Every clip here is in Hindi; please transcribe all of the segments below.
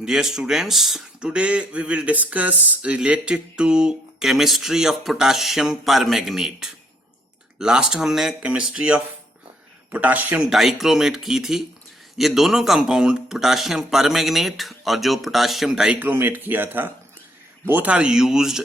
Dear students, today we will discuss related to chemistry of potassium permanganate. Last हमने केमिस्ट्री ऑफ पोटाशियम डाइक्रोमेट की थी. ये दोनों कंपाउंड पोटाशियम परमैंगनेट और जो पोटाशियम डाइक्रोमेट किया था, both are used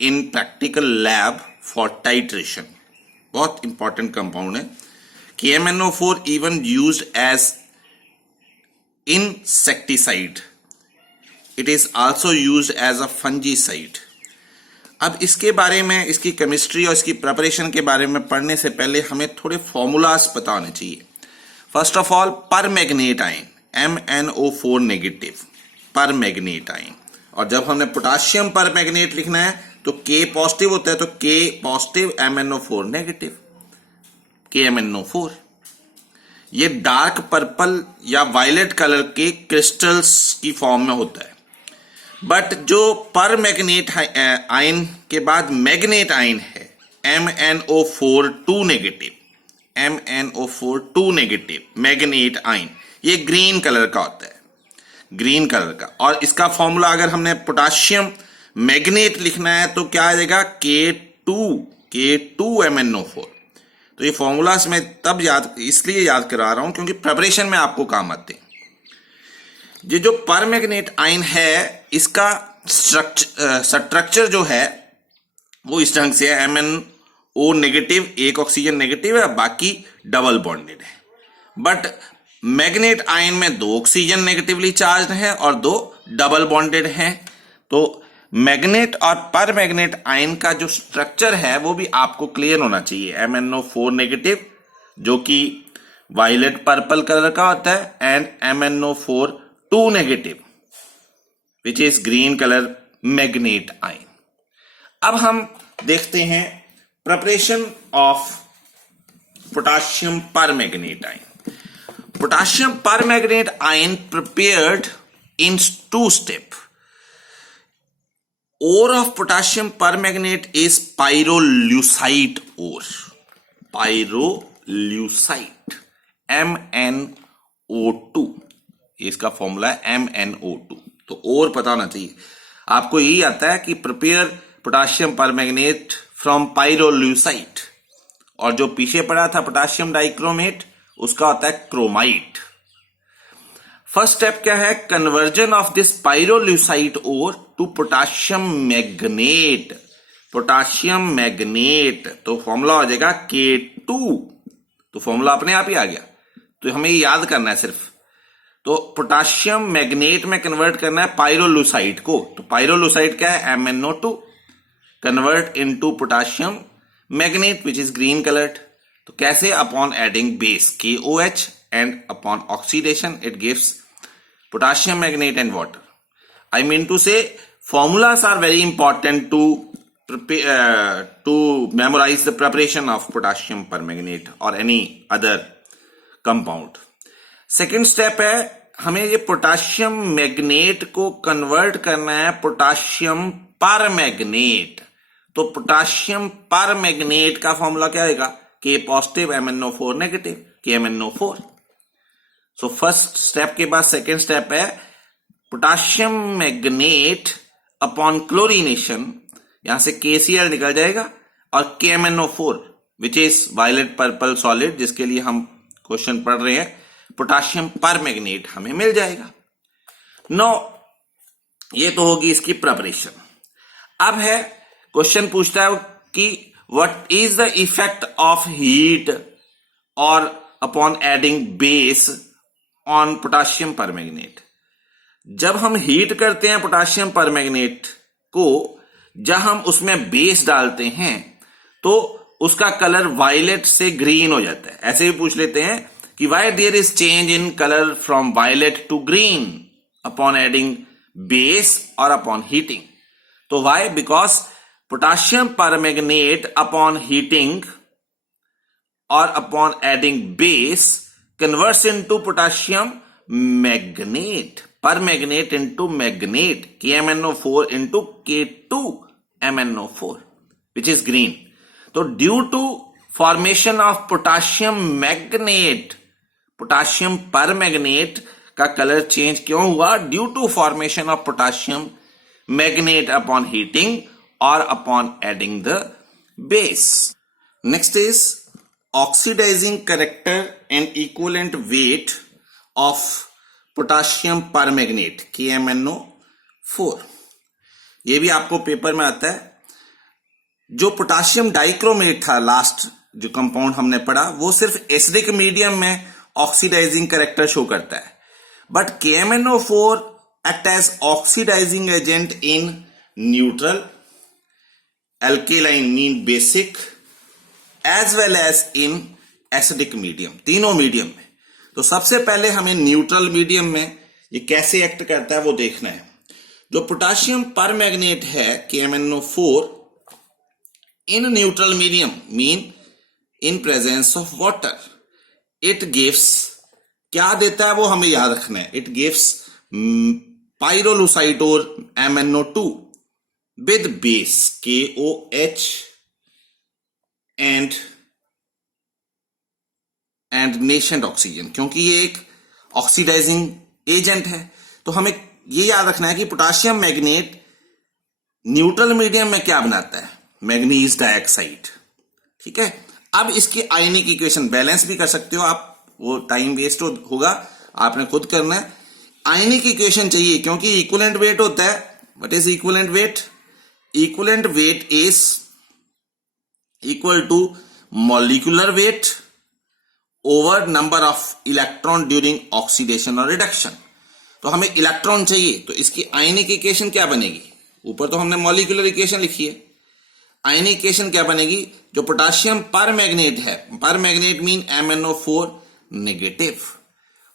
in practical lab for titration. बहुत इंपॉर्टेंट कंपाउंड है. KMnO4 even used as insecticide. It is also used as a fungicide. अब इसके बारे में, इसकी केमिस्ट्री और इसकी प्रिपरेशन के बारे में पढ़ने से पहले हमें थोड़े फॉर्मूलाज पता होने चाहिए. First of all, permanganate ion MnO4 negative, permanganate ion. और जब हमने पोटाशियम परमैंगनेट लिखना है तो K पॉजिटिव होता है, तो K positive MnO4 negative, KMnO4. ये डार्क पर्पल या वायलेट कलर के क्रिस्टल्स की फॉर्म में होता है. बट जो परमैंगनेट आयन के बाद मैग्नेट आयन है MnO4 2 negative, MnO4 2 negative manganate ion, ये ग्रीन कलर का होता है, ग्रीन कलर का. और इसका फॉर्मूला अगर हमने पोटाशियम मैग्नेट लिखना है तो क्या आ जाएगा, K2 MnO4. तो ये फॉर्मूलास मैं तब इसलिए याद करा रहा हूं क्योंकि प्रिपरेशन में आपको काम आते हैं. ये जो परमैंगनेट आयन है, इसका स्ट्रक्चर जो है वो इस ढंग से है. MnO नेगेटिव, एक ऑक्सीजन नेगेटिव है, बाकी डबल बॉन्डेड है. बट मैग्नेट आयन में 2 ऑक्सीजन नेगेटिवली चार्ज हैं और 2 डबल बॉन्डेड हैं. तो मैग्नेट और परमैंगनेट आयन का जो स्ट्रक्चर है वो भी आपको क्लियर होना चाहिए. MnO4 नेगेटिव जो कि वायलेट पर्पल कलर का होता है, and MnO4 2 negative which is green colour manganate ion. अब हम देखते हैं preparation of potassium permanganate ion. Potassium permanganate ion prepared in 2 steps. Ore of potassium permanganate is pyrolusite ore. Pyrolusite MnO2, इसका फॉर्मूला है MnO2. तो और पता होना चाहिए आपको. यही आता है कि प्रिपेयर पोटाशियम परमैंगनेट फ्रॉम पाइरोल्यूसाइट. और जो पीछे पड़ा था पोटाशियम डाइक्रोमेट, उसका होता है क्रोमाइट. फर्स्ट स्टेप क्या है, conversion of this pyrolusite ore to potassium manganate. Potassium manganate, तो फॉर्मूला हो जाएगा K2. तो फॉर्मूला अपने आप ही आ गया. तो हमें याद करना है सिर्फ. तो पोटाशियम मैग्नेट में कन्वर्ट करना है पाइरोल्यूसाइट को. तो पाइरोल्यूसाइट क्या है, MnO2 convert into potassium magnet which is green coloured. तो कैसे, upon adding base KOH and upon oxidation it gives potassium magnate and water. I mean to say formulas are very important to prepare to memorize the preparation of potassium permanganate or any other compound. Second step है, हमें ये पोटाशियम मैग्नेट को कन्वर्ट करना है पोटाशियम परमैंगनेट. तो पोटाशियम परमैंगनेट का फॉर्मूला क्या आएगा, K positive MnO4 negative, KMnO4. So first step के बाद सेकेंड स्टेप है पोटाशियम मैग्नेट अपॉन क्लोरीनेशन. यहां से KCl निकल जाएगा और KMnO4 which is violet purple solid, जिसके लिए हम क्वेश्चन पढ़ रहे हैं, पोटाशियम परमैंगनेट हमें मिल जाएगा. नो, ये तो होगी इसकी प्रिपरेशन. अब है क्वेश्चन पूछता है कि what is the effect of heat और upon adding base on potassium permanganate. जब हम हीट करते हैं पोटाशियम परमैंगनेट को, जब हम उसमें बेस डालते हैं तो उसका कलर वायलेट से ग्रीन हो जाता है. ऐसे भी पूछ लेते हैं कि why there is change in colour from violet to green upon adding base और अपॉन हीटिंग. तो why, because potassium permanganate upon heating or upon adding base converts into potassium magnate, permanganate into magnate, KMnO4 into K2 MnO4 which is green. So due to formation of potassium magnate, potassium permanganate का कलर चेंज क्यों हुआ? Due to formation of potassium manganate upon heating और upon adding the base. Next is oxidising character and equivalent weight of potassium permanganate KMnO4. ये भी आपको पेपर में आता है. जो पोटाशियम डाइक्रोमेट था लास्ट जो कंपाउंड हमने पढ़ा, वो सिर्फ एसिडिक मीडियम में ऑक्सीडाइजिंग कैरेक्टर शो करता है, but KMnO4 act as oxidising agent in neutral, alkaline mean basic, as well as in acidic medium, तीनों मीडियम में. तो सबसे पहले हमें न्यूट्रल मीडियम में ये कैसे एक्ट करता है वो देखना है. जो पोटाशियम परमैंगनेट है KMnO4 in neutral medium mean in presence of water, it gives, क्या देता है वो हमें याद रखना है. It gives pyrolusite or MnO2 with base KOH and nascent oxygen, क्योंकि ये एक ऑक्सीडाइजिंग एजेंट है. तो हमें ये याद रखना है कि पोटाशियम मैग्नेट न्यूट्रल मीडियम में क्या बनाता है? Manganese dioxide. ठीक है. अब इसकी आयनिक इक्वेशन बैलेंस भी कर सकते हो आप, वो टाइम वेस्ट होगा, आपने खुद करना है. आयनिक इक्वेशन चाहिए क्योंकि इक्विवेलेंट वेट होता है. What is equivalent weight? Equivalent weight is equal to molecular weight over number of electron during oxidation और रिडक्शन. तो हमें इलेक्ट्रॉन चाहिए, तो इसकी आयनिक इक्वेशन क्या बनेगी? ऊपर तो हमने मॉलिक्यूलर इक्वेशन लिखी है, आयनिक इक्वेशन क्या बनेगी? जो पोटाशियम परमैंगनेट है, परमैंगनेट मीन MnO4 नेगेटिव,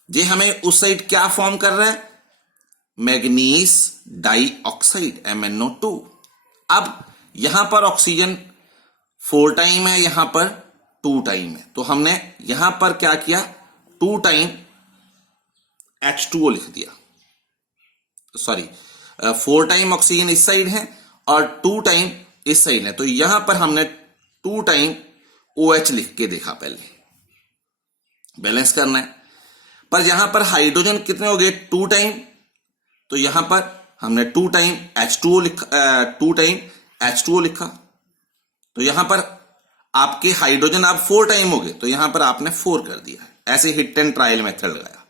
ये हमें उस साइड क्या फॉर्म कर रहा है? Manganese dioxide MnO2. अब यहां पर ऑक्सीजन 4 टाइम है, यहां पर 2 टाइम है, तो हमने यहां पर क्या किया? 2 टाइम H2O लिख दिया. सॉरी, 4 टाइम ऑक्सीजन इस साइड है और 2 टाइम इस साइड है, तो यहां पर हमने 2 टाइम OH लिख के देखा. पहले बैलेंस करना है, पर यहां पर हाइड्रोजन कितने हो गए? 2 टाइम, तो यहां पर हमने 2 टाइम H2O लिखा. तो यहां पर आपके हाइड्रोजन अब 4 टाइम हो गए, तो यहां पर आपने 4 कर दिया. ऐसे हिट एंड ट्रायल मेथड लगाया.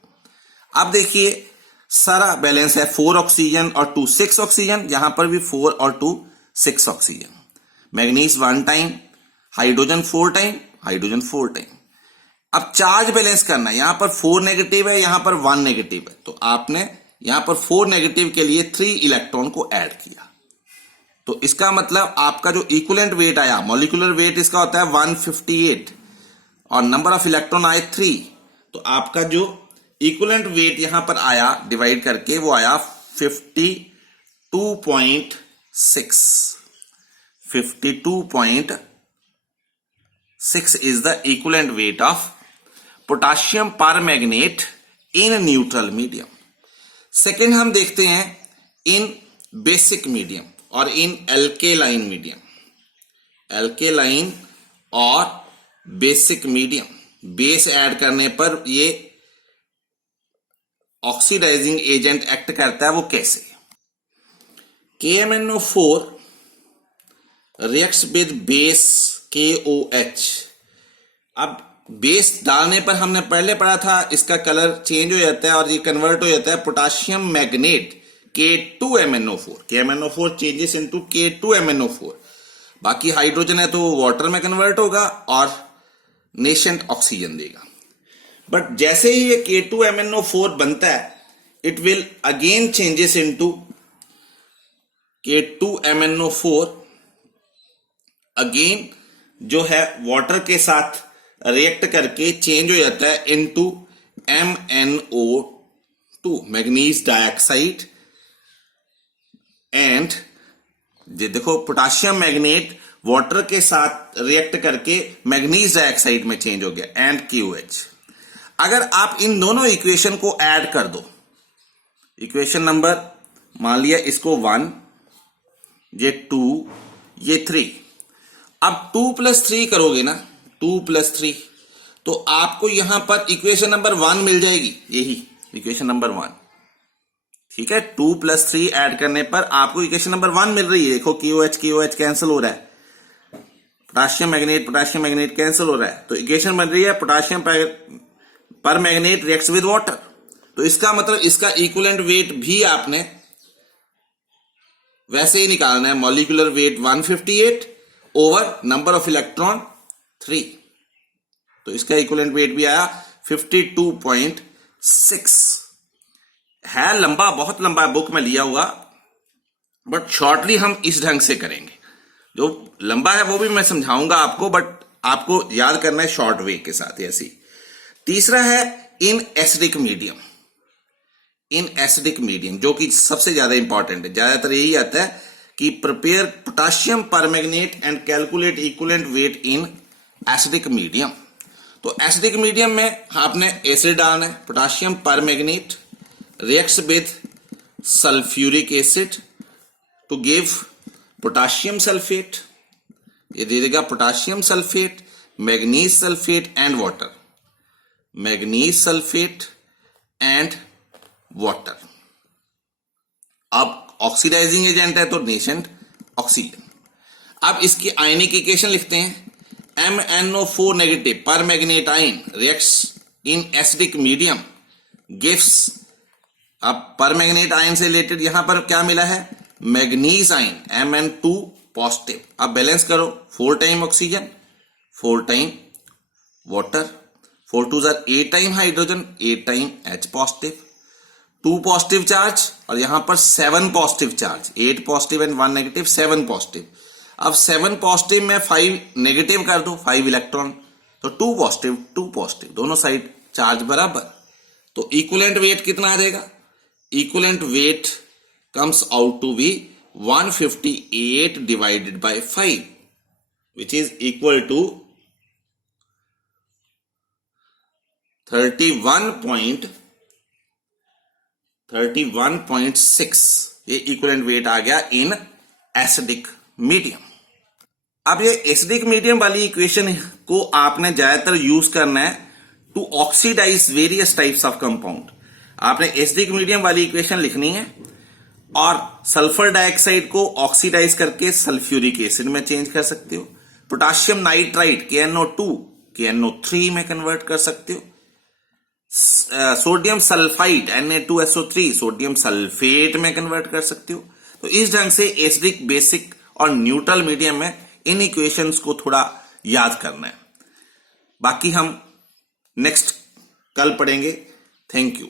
अब देखिए सारा बैलेंस है, 4 ऑक्सीजन और 2 6 ऑक्सीजन, यहां पर भी 4 और 2 6 oxygen. Manganese 1 time, hydrogen 4 time, hydrogen 4 time. अब चार्ज बैलेंस करना है, यहां पर 4 नेगेटिव है, यहां पर 1 नेगेटिव है, तो आपने यहां पर 4 नेगेटिव के लिए 3 इलेक्ट्रॉन को ऐड किया. तो इसका मतलब आपका जो इक्विवेलेंट वेट आया, मॉलिक्यूलर वेट इसका होता है 158 और नंबर ऑफ इलेक्ट्रॉन आए 3, तो आपका जो इक्विवेलेंट वेट यहां पर आया डिवाइड करके वो आया 52.6. 52.6 is the equivalent weight of potassium permanganate in neutral medium. Second हम देखते हैं इन बेसिक मीडियम और इन एल्केलाइन मीडियम. एल्केलाइन और बेसिक मीडियम, बेस ऐड करने पर ये ऑक्सीडाइजिंग एजेंट एक्ट करता है. वो कैसे? KMnO4 reacts with base KOH. अब बेस डालने पर हमने पहले पढ़ा था इसका कलर चेंज हो जाता है और ये कन्वर्ट हो जाता है potassium magnet K2MnO4. KMnO4 changes into K2MnO4. बाकी हाइड्रोजन है तो वाटर में कन्वर्ट होगा और नेशेंट ऑक्सीजन देगा. बट जैसे ही ये K2MnO4 बनता है, it will again changes into K2MnO4. Again जो है वाटर के साथ रिएक्ट करके चेंज हो जाता है into MnO2, manganese dioxide. And देखो पोटाशियम मैग्नेट वाटर के साथ रिएक्ट करके मैग्नीज डाइऑक्साइड में चेंज हो गया एंड KOH. अगर आप इन दोनों इक्वेशन को ऐड कर दो, इक्वेशन नंबर मान लिया इसको 1, ये 2, ये 3. अब 2 + 3 करोगे ना, 2 + 3, तो आपको यहां पर इक्वेशन नंबर 1 मिल जाएगी. यही इक्वेशन नंबर 1, ठीक है। 2 + 3 ऐड करने पर आपको इक्वेशन नंबर 1 मिल रही है। देखो KOH कैंसिल हो रहा है, पोटाशियम मैग्नेट कैंसिल हो रहा है, तो इक्वेशन बन रही है पोटाशियम पर मैग्नेट रिएक्ट्स विद वाटर। तो इसका मतलब इसका इक्विवेलेंट वेट भी आपने वैसे ही निकालना है, molecular weight 158 over number of electron 3। तो इसका इक्विवेलेंट वेट भी आया 52.6। है लंबा, बहुत लंबा है, बुक में लिया हुआ, बट शॉर्टली हम इस ढंग से करेंगे। जो लंबा है वो भी मैं समझाऊंगा आपको, बट आपको याद करना है शॉर्ट वे के साथ ऐसी। तीसरा है इन एसिडिक मीडियम। इन एसिडिक मीडियम जो कि सबसे ज्यादा इंपॉर्टेंट है, ज्यादातर यही आता है कि prepare potassium permanganate and calculate equivalent weight in acidic medium. तो एसिडिक मीडियम में आपने एसिड डालना है, potassium permanganate reacts with sulphuric acid to give potassium sulphate. ये दे देगा potassium sulphate, manganese sulphate and water, manganese sulphate and water. अब ऑक्सीडाइजिंग एजेंट है तो नेसेंट ऑक्सीजन। अब इसकी आयनिक इक्वेशन लिखते हैं, MnO4 नेगेटिव पर मैग्नेट आयन रिएक्ट्स इन एसिडिक मीडियम गिव्स। अब पर मैग्नेट आयन से रिलेटेड यहां पर क्या मिला है, मैग्नीज आयन Mn2 पॉजिटिव। अब बैलेंस करो, 4 time oxygen 4 time water, 4 2 8 time hydrogen 8 time H positive, 2 positive charge और यहां पर 7 positive charge, 8 positive and 1 negative, 7 positive. अब 7 पॉजिटिव में 5 नेगेटिव कर दो, 5 इलेक्ट्रॉन, तो 2 पॉजिटिव, दोनों साइड चार्ज बराबर। तो इक्विवेलेंट वेट कितना आ जाएगा, equivalent weight comes out to be 158 divided by 5, which is equal to 31.6। ये इक्विवेलेंट वेट आ गया इन एसिडिक मीडियम। अब ये एसिडिक मीडियम वाली इक्वेशन को आपने ज्यादातर यूज करना है to oxidise various types of compound. आपने एसिडिक मीडियम वाली इक्वेशन लिखनी है और सल्फर डाइऑक्साइड को ऑक्सीडाइज करके सल्फ्यूरिक एसिड में चेंज कर सकते हो, पोटाशियम नाइट्राइड KNO2 KNO3 में कन्वर्ट कर सकते हो, sodium sulphide Na2SO3 sodium sulphate में कन्वर्ट कर सकते हो। तो इस ढंग से एसिडिक, बेसिक और न्यूट्रल मीडियम में इन इक्वेशंस को थोड़ा याद करना है। बाकी हम नेक्स्ट कल पढ़ेंगे। Thank you.